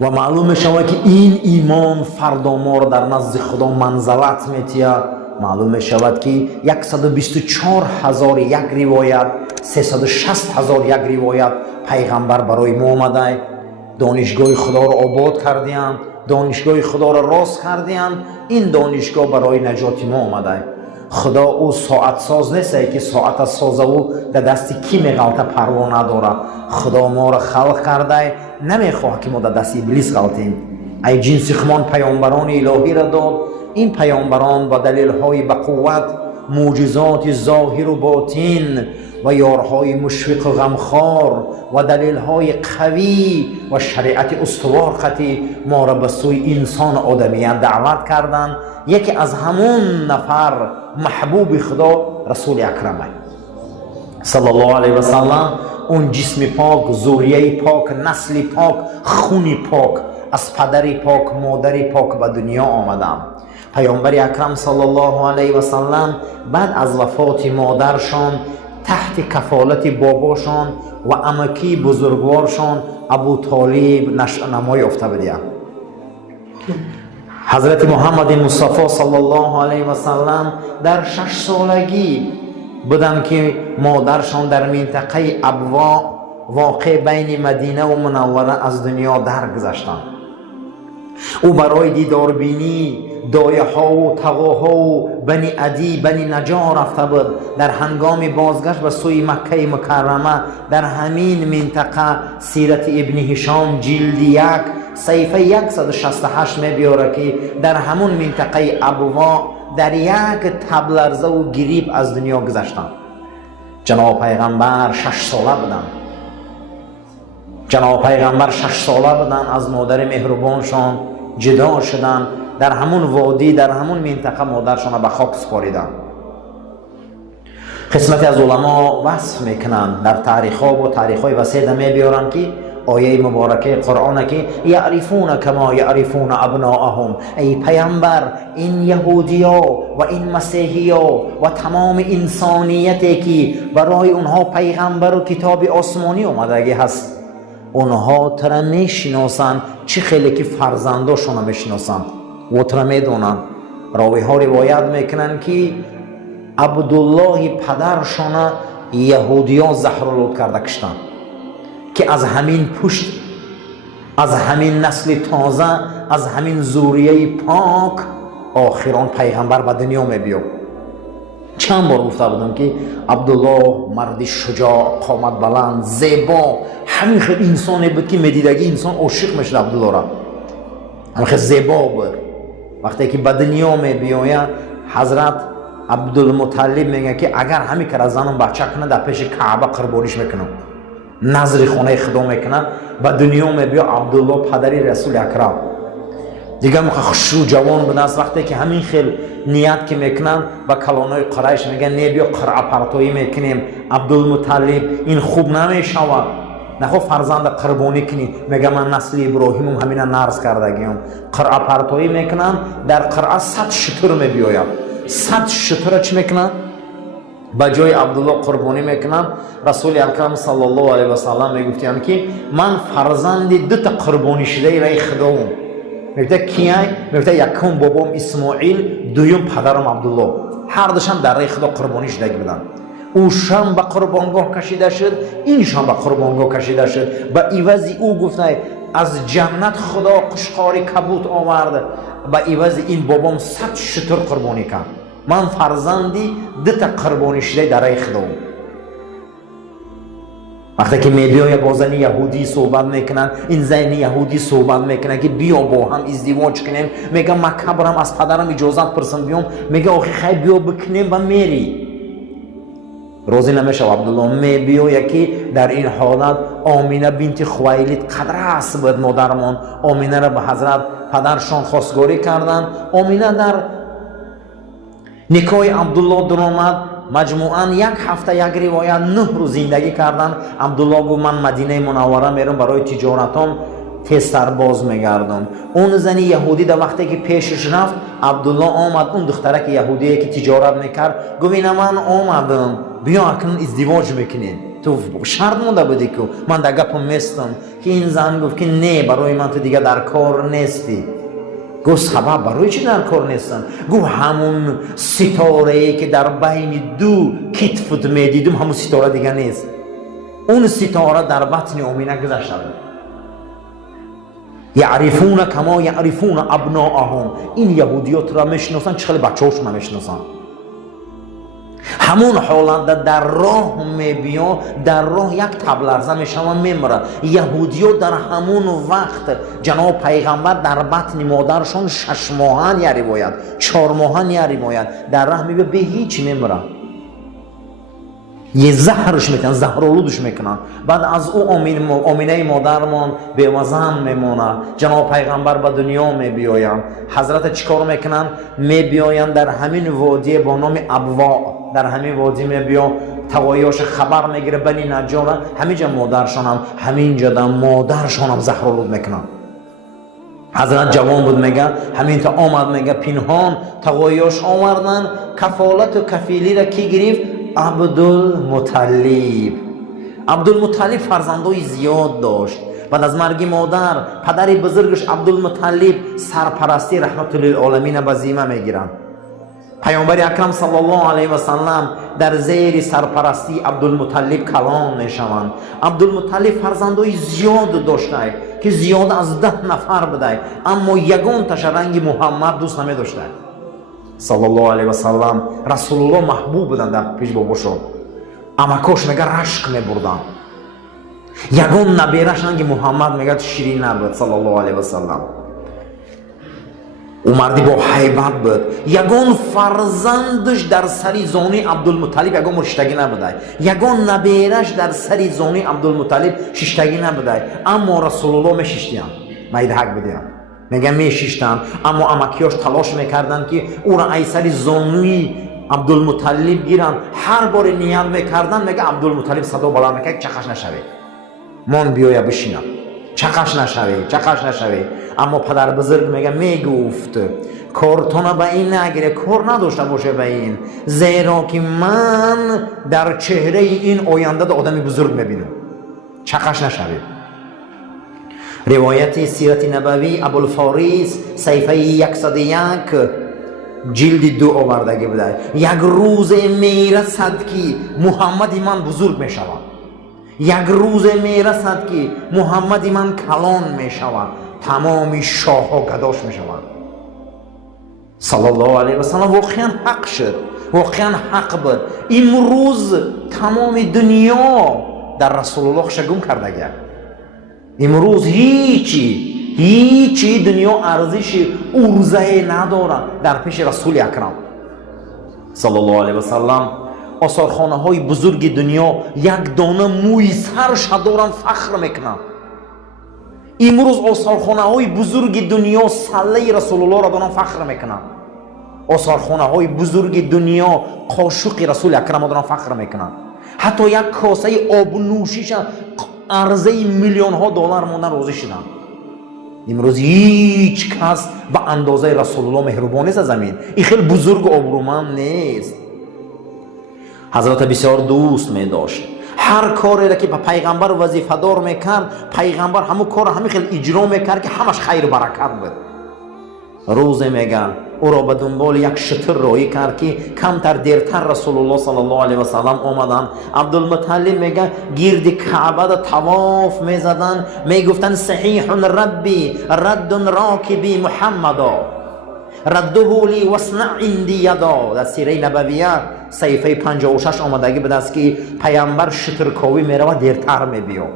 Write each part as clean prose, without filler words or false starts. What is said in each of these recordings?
و معلوم می شود که این ایمان فردا ما را در نزد خدا منزلت میتید. معلوم می شود که 124,000 یک روایت، 360,000 یک روایت پیغمبر برای ما آمده، دانشگاه خدا را آباد کردیند، دانشگاه خدا را راست کردیند. این دانشگاه برای نجات ما آمده. خدا او ساعت ساز نیست که ساعت ساز او در دست کی میغلطه پروا نداره. خدا ما را خلق کرده، نمیخواه که ما در دست ابلیس غلطیم. ای جنس خمان پیامبران الهی را داد. این پیامبران با دلیل های به قوت، معجزات ظاهر و باطن و یارهای مشفق و غمخوار و دلیل های قوی و شریعت استوار خطی ما را به سوی انسان آدمیت دعوت کردند. یکی از همون نفر محبوب خدا رسول اکرم صلی الله علیه و سلم، اون جسم پاک، ذریه پاک، نسل پاک، خون پاک، از پدر پاک، مادر پاک به دنیا آمدم. پیامبر اکرم صلی الله علیه و سلم بعد از وفات مادرشان تحت کفالت باباشان و عمکی بزرگوارشان ابو طالب نمای یافته بودند. حضرت محمد مصطفی صلی الله علیه و سلم در 6 سالگی بودند که مادرشان در منطقه ابوا واقع بین مدینه و منوره از دنیا درگذشتند. او برای دیداربینی دایه ها و تقاها و بنی عدی بنی نجار رفته بود. در هنگام بازگشت به سوی مکه مکرمه در همین منطقه سیرت ابن هشام جلد 1 صفحه 168 می‌بیاره که در همون منطقه ابوا در یک تبلرزه و گریب از دنیا گذشتند. جناب پیغمبر 6 ساله بودند. جناب پیغمبر 6 ساله بودند، از مادر مهربانشان جدا شدند. در همون وادی، در همون منطقه مادرشان به خاک سپاریدند. قسمتی از علما وصف میکنند در تاریخ‌ها و تاریخ‌های وسیع می‌بیارند که آیه مبارکه قرآن که یعرفون کما یعرفون ابناءهم، ای پیامبر این یهودیا و این مسیحیا و تمام انسانیتی که برای اونها پیغمبر و کتاب آسمانی اومده هست، اونها ترا میشناسند چه خیلی که فرزنداشون میشناسند و ترا میدونند. راوی ها روایت میکنند که عبدالله پدرشان یهودیان زهرالود کرده کشتند که از همین پشت، از همین نسل تازه، از همین ذریه پاک آخران پیغمبر به دنیا میبیاد. چند بار گفته بودم که عبدالله مرد شجاع، قامت بلند، زیبا، همین خیلی انسانی بود که میدیدگی انسان عاشق میشد عبدالله را. همین خیلی زیبا بود. وقتی که به دنیا میبیاید حضرت عبدالمطلب میگه که اگر همین که زنم بچه کنه در پیش کعبه قربانیش میکنم، نظر خونه خدا میکنه. به دنیا میبیا عبدالله پدری رسول اکرم دیگه خوشرو جوان بوده است. وقتی که همین خیل نیت که میکنن با کلانای قریش میگن نه بیا قرعه پرتایی میکنیم، عبدالمطلب این خوب نمیشود، نخو فرزند قربانی کنی. میگه من نسل ابراهیمم همین نرس کردگیم. قرعه پرتایی میکنن، در قرعه 100 شتر میبیاید. 100 شتر چی میکنن؟ با جای عبدالله قربانی میکنن. رسول اکرم صلی الله علیه و سلم میگفتند که من فرزند 2 تا قربانی شده رای خداوم. میگفت کیای؟ میگفت یکم بابام اسماعیل، دوم پدرم عبدالله، هر دوشان در راه خدا قربانی شده بودند. او شام به قربانگاه کشیده شد، این شام به قربانگاه کشیده شد. به عوض او گفته از جنت خدا قشقاری کبوت آورد، به عوض این بابام 100 شتر قربانی کرد. من فرزندی 2 تا قربانی شده در راه خدا. وقتی که میبیای با زن یهودی صحبت میکنن، این زن یهودی صحبت میکنن که بیا با هم ازدواج کنیم، میگم مکه برم از پدرم اجازت پرسم بیام، میگه آخه خیلی بیا بکنیم و میری. روزی نمیشه عبدالله میبیای که در این حالت آمینه بنت خویلد قدرس بود مادرمان. آمینه را به حضرت پدرشان خواستگاری کردند. آمینه در نکاح عبدالله در آمد. مجموعاً 1 هفته 1 روایت 9 روز زندگی کردن. عبدالله گفت من مدینه منوره میرم برای تجارتام، تستر باز میگردم. اون زن یهودی در وقتی که پیشش رفت، عبدالله آمد. اون دختره که یهودی که تجارت میکرد گفت من آمدم، بیا اکنون ازدواج میکنیم. تو شرط مونده بودی که من در گپم میستم که این زن گفت که نه برای من تو دیگه در کار نیستی. گفت سبب برای چی در کار نیستم؟ گفت همون ستاره ای که در بین دو کتفت میدیدم همون ستاره دیگه نیست. اون ستاره در بطن آمینه گذشته بود. یعرفون کما یعرفون ابناءهم. این یهودیات را میشناسن چه خیلی بچه‌هاشون هم میشناسن. همون حالت در راه میبیا، در راه یک تبلرزه میشم و میمره. یهودیات در همون وقت جناب پیغمبر در بطن مادرشون 6 ماهن یا روایت 4 ماهن یا روایت در راه میبیا به هیچ میمره. یه زهرش میکنن، زهرآلودش میکنن. بعد از او آمینه مادرمان به وزن میمونه. جناب پیغمبر به دنیا میبیاین. حضرت چیکار میکنن؟ میبیاین در همین وادی با نام ابوا، در همین وادی میبیا، توایاش خبر میگیره بنی نجار همینجا مادرشان هم همینجا در مادرشان هم زهرآلود میکنن. حضرت جوان بود میگه همین تا آمد میگه پنهان تقایاش آوردن. کفالت و کفیلی را کی گرفت؟ عبدالمطلب. عبدالمطلب فرزندای زیاد داشت. بعد از مرگ مادر پدر بزرگش عبدالمطلب سرپرستی رحمت للعالمین به ذمه میگیرن. پیامبر اکرم صلی الله علیه و سلم در زیر سرپرستی عبدالمطلب کلان میشوند. عبدالمطلب فرزندای زیاد داشته که زیاد از 10 نفر بوده، اما یگان تش رنگ محمد دوست نمی‌داشته. صلی الله علیه و سلم رسول الله محبوب بودن در پیش باباشون. امکاش میگه رشک میبردن. یگان نبیرش رنگ محمد میگه شیرین نبود صلی الله علیه و سلم. او مردی با هیبت بود. یگان فرزندش در سری زانوی عبدالمطلب یگان مرشتگی نبوده. یگان نبیرش در سری زانوی عبدالمطلب شیشتگی نبوده، اما رسول الله میشیشتیان. مید حق بدیم میگه میشیشتن، اما امکیاش تلاش میکردن که او را ای سری زانوی عبدالمطلب گیرن. هر بار نیت میکردن میگه عبدالمطلب صدا بلند میکرد چخش نشوی، من بیایا بشینم، چخش نشوی، چخش نشوی. اما پدر بزرگ میگه میگفت کارتون به این نگیره، کار نداشته باشه به این، زیرا که من در چهره این آینده در آدمی بزرگ میبینم، چخش نشوی. روایت سیرت نبوی ابوالفاریس صفحه 101 جلد 2 آوردگی بوده. یک روز میرسد که محمد من بزرگ میشود، یک روز میرسد که محمد من کلان میشود، تمام شاه ها گداش میشود. صلی الله علیه و سلم واقعا حق شد، واقعا حق بود. امروز تمام دنیا در رسول الله شگون کرده. امروز هیچی دنیا ارزش ارزه نداره در پیش رسول اکرم صلی الله علیه و سلم. آثارخانه های بزرگ دنیا یک دانه موی سرش دارن فخر میکنن. امروز آثارخانه های بزرگ دنیا صلی رسول الله را دارن فخر میکنن. آثارخانه های بزرگ دنیا قاشق رسول اکرم دارن فخر میکنن. حتی یک کاسه آب نوشیش عرضه میلیون ها دلار موندن روزی شدن. امروز هیچ کس به اندازه رسول الله مهربان نیست از زمین. این خیلی بزرگ و آبرومند نیست. حضرت بسیار دوست می داشت. هر کاری را که به پیغمبر وظیفه دار میکرد، پیغمبر همون کار همین خیلی اجرا میکرد که همش خیر و برکت بود. روزی میگن او را به دنبال یک شتر راهی کرد که کمتر دیرتر رسول الله صلی الله علیه و سلم آمدن. عبدالمطلب میگه گرد کعبه را طواف میزدن، میگفتن صحیح ربی رد راکبی محمدا رده لی وصنع عندی یدا. در سیره نبویه صحیفه 56 آمدگی بوده است که پیامبر شترکاوی میره و دیرتر میبیا.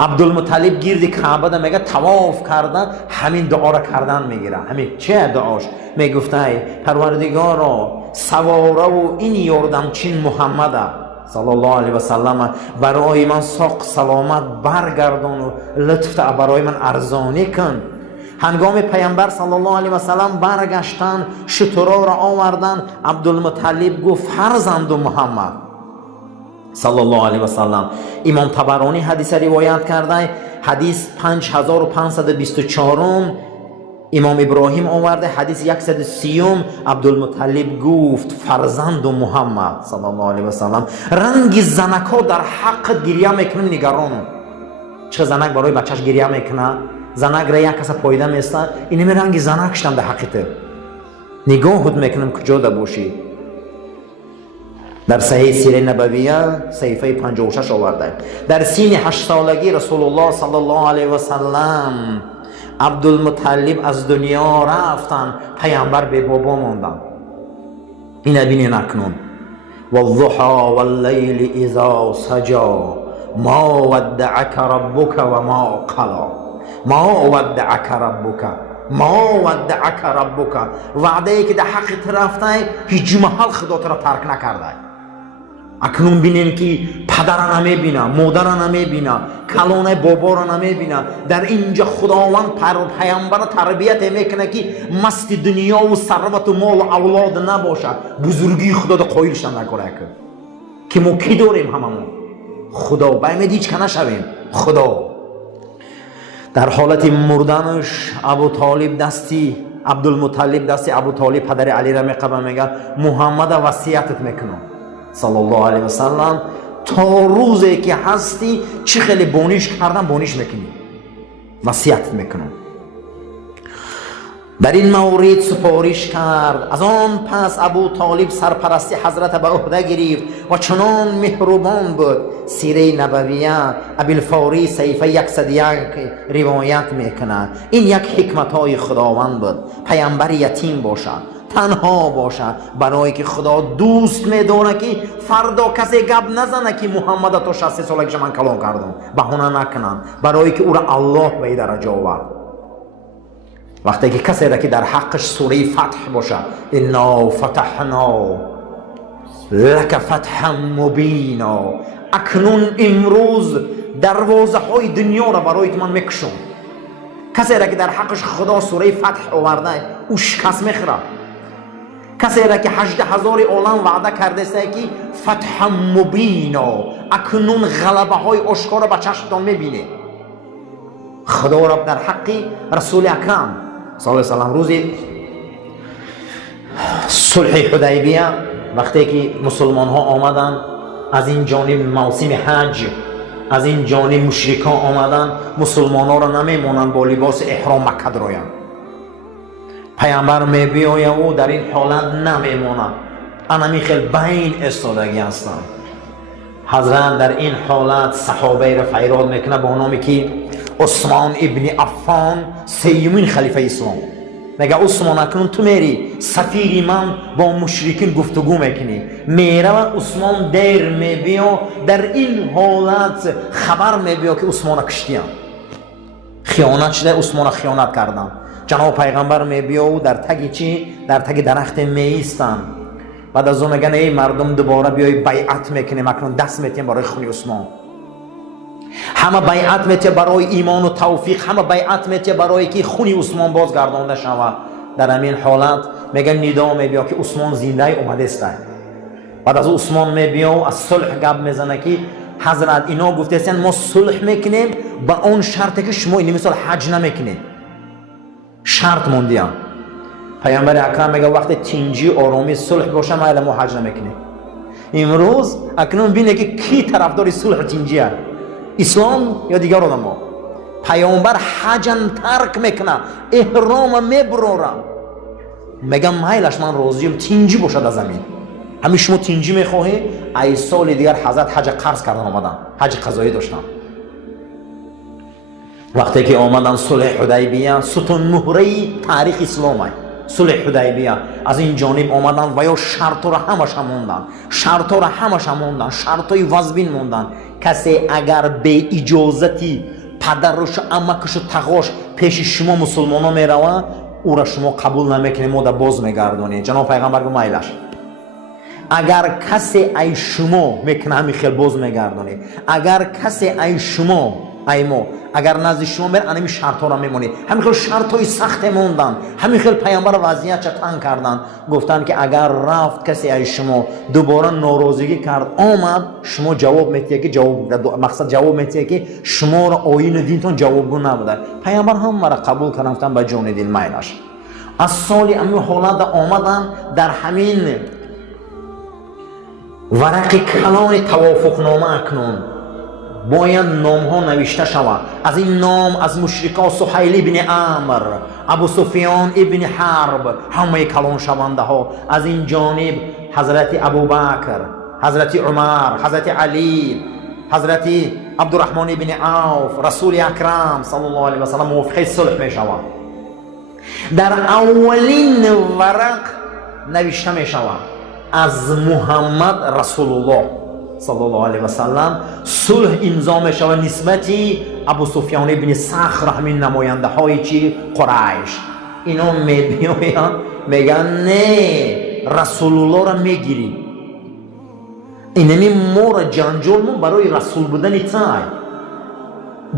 عبدالمطلب گرد کعبه ده میگه طواف کردن، همین دعا را کردن میگیره. همین چه دعاش؟ میگفته ای پروردگارا سواره و این یاردمچین محمد صلی الله علیه و سلم برای من ساق سلامت برگردان و لطف برای من ارزانی کن. هنگام پیامبر صلی الله علیه و سلم برگشتن، شترها را آوردن. عبدالمطلب گفت فرزند محمد صلی الله علیه و سلم. امام طبرانی حدیث روایت کرده، حدیث 5524 امام ابراهیم آورده حدیث 130 عبدالمطلب گفت فرزند محمد صلی الله علیه و سلم رنگ زنکا در حق گریه میکنه نگرانم. چه زنک برای بچهش گریه میکنه، زنک را یک کس پایده میسته، اینمی رنگ زنک شدم در حقیقت نگاهت میکنم کجا ده باشی. در صحیح سیره نبویه صحیفه 56 آورده در سین 8 سالگی رسول الله صلی الله علیه و سلم عبدالمطلب از دنیا رفتن، پیامبر به بابا ماندن. این ببینین اکنون والضحى واللیل اذا سجى ما ودعك ربك و ما قلى. ما ودعك ربك، ما ودعك ربك، وعده ای که در حقیقت رفته هیچ محل خدا تو را ترک نکرده. اکنون بینین که پدر را نمیبینه، مادر را نمیبینه، کلان بابا را نمیبینه. در اینجا خداوند پیامبر تربیت میکنه که مست دنیا و ثروت و مال و اولاد نباشه، بزرگی خدا را قایلش نکنه. که ما کی داریم؟ هممون خدا. باید هیچ که نشویم خدا. در حالت مردنش ابو طالب دستی عبدالمطلب دستی ابو طالب پدر علی را میقبه، میگه محمد وصیتت میکنم صلی الله علیه و سلم تا روزی که هستی چی خیلی بونیش کردم بونیش میکنی، وصیت میکنم. در این مورد سپارش کرد. از آن پس ابو طالب سرپرستی حضرت به عهده گرفت و چنان مهربان بود. سیره نبویه ابوالفاری صحیفه 101 روایت میکنه این یک حکمت های خداوند بود. پیامبر یتیم باشد، تنها باشد، برای که خدا دوست میدونه که فردا کسی گپ نزنه که محمد تو 60 سالگیش من کلام کردم، بهانه نکنن، برای که او را الله به درجه آورد. وقتی که کسی را که در حقش سوره فتح باشه، انا فتحنا لک فتحا مبینا، اکنون امروز دروازه های دنیا را برایت من میکشم. کسی را که در حقش خدا سوره فتح آورده او شکست میخوره. کسی را که 18,000 عالم وعده کرده است که فتح مبینا، اکنون غلبه های آشکار به چشمتان میبینه. خدا رب در حق رسول اکرم صلی الله علیه و سلم روزی صلح حدیبیه وقتی که مسلمان ها آمدن از این جانب موسم حج، از این جانب مشرکان آمدن، مسلمان ها را نمیمونن با لباس احرام مکه دراین. پیامبر میبیاید او در این حالت نمیمونه، انمی خیلی بین استادگی هستن. حضرت در این حالت صحابه را فیراد میکنه با نامی که عثمان ابن عفان سیومین خلیفه اسلام. میگه عثمان اکنون تو میری سفیری من با مشرکین گفتگو میکنی. میره و عثمان دیر میبیا، در این حالت خبر میبیا که عثمان کشتیان، خیانت شده، عثمان خیانت کردن. جناب پیغمبر میبیا و در تگ چی؟ در تگ درخت میایستن. بعد از اون میگن ای مردم دوباره بیای بیعت میکنیم، اکنون دست میتیم برای خون عثمان. همه بیعت میته برای ایمان و توفیق، همه بیعت میته برای که خون عثمان بازگردانده شود. در همین حالت میگن ندا میبیا که عثمان زنده اومده است. بعد از عثمان میبیا و از صلح گپ میزنه که حضرت اینا گفته است ما صلح میکنیم با اون شرطی که شما این مثال حج نمیکنید، شرط موندیم. پیامبر اکرم میگه وقتی تنجی آرامی صلح باشه ما ما حج نمیکنیم. امروز اکنون بینه که کی طرفدار صلح تنجیه، اسلام یا دیگر آدم ها. پیامبر حجن ترک میکنه، احرام میبرورم، میگم مایلش من راضیم تنجی باشد از زمین. همین شما تنجی میخواهی؟ ای سال دیگر حضرت حج قرض کردن آمدن، حج قضایی داشتن. وقتی که آمدن صلح حدیبیه ستون مهره تاریخ اسلام های صلح حدیبیه از این جانب آمدن و یا شرط را همش موندن، شرط را همش موندن، شرط های وزبین موندن. کسی اگر به اجازتی پدرش و عمکش و تقاش پیش شما مسلمان ها میروه، او را شما قبول نمیکنید، ما باز میگردونید. جناب پیغمبر گفت مایلش اگر کسی ای شما میکنه همین خیل باز میگردونید. اگر کسی ای شما ای ما اگر نزد شما بر انمی شرط ها را میمونید. همین خیلی شرط های سخت موندن، همین خیلی پیامبر وضعیت چه تنگ کردن. گفتن که اگر رفت کسی از شما دوباره ناراضگی کرد آمد، شما جواب میتید که مقصد جواب میتید که شما را آیین دینتون جوابگو نبوده. پیامبر هم مرا قبول کردن به جان دین میلش. از سال امی حالت آمدن در همین ورق کلان توافق نامه اکنون باید نام ها نوشته شود. از این نام از مشرکان سهیل ابن عمرو، ابو سفیان ابن حرب همه کلان شونده ها. از این جانب حضرت ابوبکر، حضرت عمر، حضرت علی، حضرت عبدالرحمن ابن عوف، رسول اکرم صلی الله علیه و سلم موافقه صلح می شود. در اولین ورق نوشته می شود از محمد رسول الله صلی الله علیه و سلم صلح امضا می شود نسبتی ابو سفیان ابن صخر، همین نماینده های چی قریش. اینا میبیاین میگن نه رسول الله را میگیری، اینمی ما را جنجال برای رسول بودن تای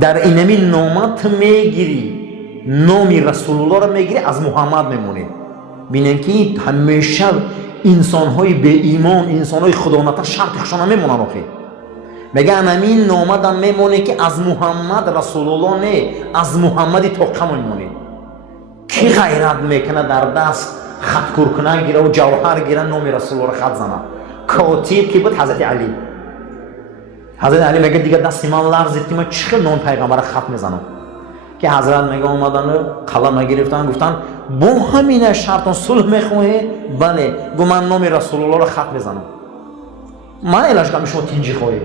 در اینمی نامت میگیری، نامی رسول الله را میگیری، از محمد میمونی. بینن که همیشه انسان های به ایمان، انسان های خدا نتا شرطشان میمونن. آخه میگن همین نامدم میمونه که از محمد رسول الله نه، از محمد توقع میمونه. کی غیرت میکنه در دست خط کورکنه گیره و جوهر گیره نام رسول الله خط زنه؟ کاتب کی بود؟ حضرت علی. حضرت علی میگه دیگه دست من لرزید که من چه نام پیغمبر خط میزنم. که حضرت میگه اومدن قلم گرفتن گفتن با همین شرط صلح میخواه؟ بله. گو من نام رسول الله رو خط میزنم. من علاج کنم شما تینجی خواهی.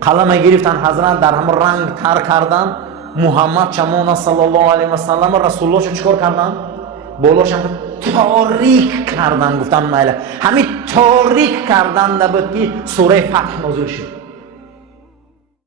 قلم گرفتن حضرت در هم رنگ تر کردن. محمد چمون صلی الله علیه و سلم رسول الله چیکار کردن؟ بالاش هم تاریک کردن. گفتن میله همین تاریک کردن نبود که سوره فتح نازل شد.